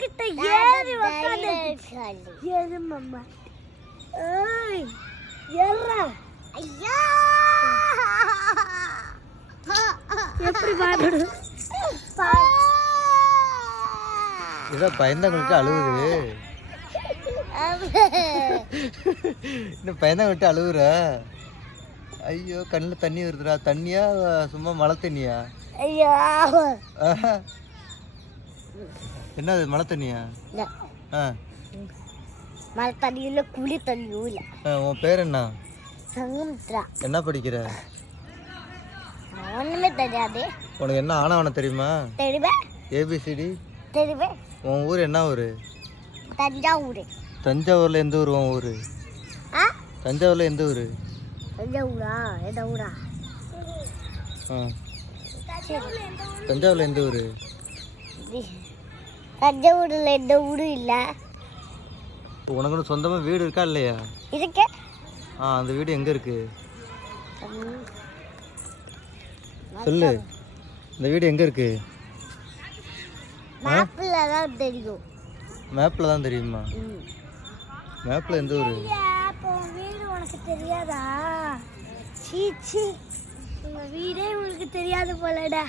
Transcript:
கிட்ட ஏறி உட்கார்ந்து ஏறு மாமா ஏய் ஏறா ஐயா எப்படி பாடுது இத பயந்தவங்களுக்கு அழுவுது இன்னும் பயந்தவங்கிட்ட அழுவுற ஐயோ கண்ணுல தண்ணி வருதுடா தண்ணியா சும்மா மழை தண்ணியா ஐயா என்னது மழை தண்ணியா மழை தண்ணியில குளி தண்ணியும் இல்ல உன் பேர் என்ன சங்கமித்ரா என்ன படிக்கிற ஒண்ணுமே தெரியாது உனக்கு என்ன ஆனவன தெரியுமா தெரியுமே ஏபிசிடி தெரியுமே உன் ஊர் என்ன ஊரு தஞ்சாவூர் தஞ்சாவூர்ல எந்த ஊர் உன் ஊரு தஞ்சாவூர்ல எந்த ஊரு தஞ்சாவூரா எந்த ஊரா தஞ்சாவூர்ல எந்த ஊரு தஞ்சாவூர்ல எந்த ஊரும் இல்ல உனக்கு சொந்தமா வீடு இருக்கா இல்லையா இருக்கு அந்த வீடு எங்க இருக்கு சொல்லு இந்த வீடு எங்க இருக்கு மேப்ல தான் தெரியும் மேப்ல தான் தெரியுமா மேப்ல எந்த ஊரு அப்போ வீடு உனக்கு தெரியாதா சீ சீ உங்க வீடே உங்களுக்கு தெரியாது போலடா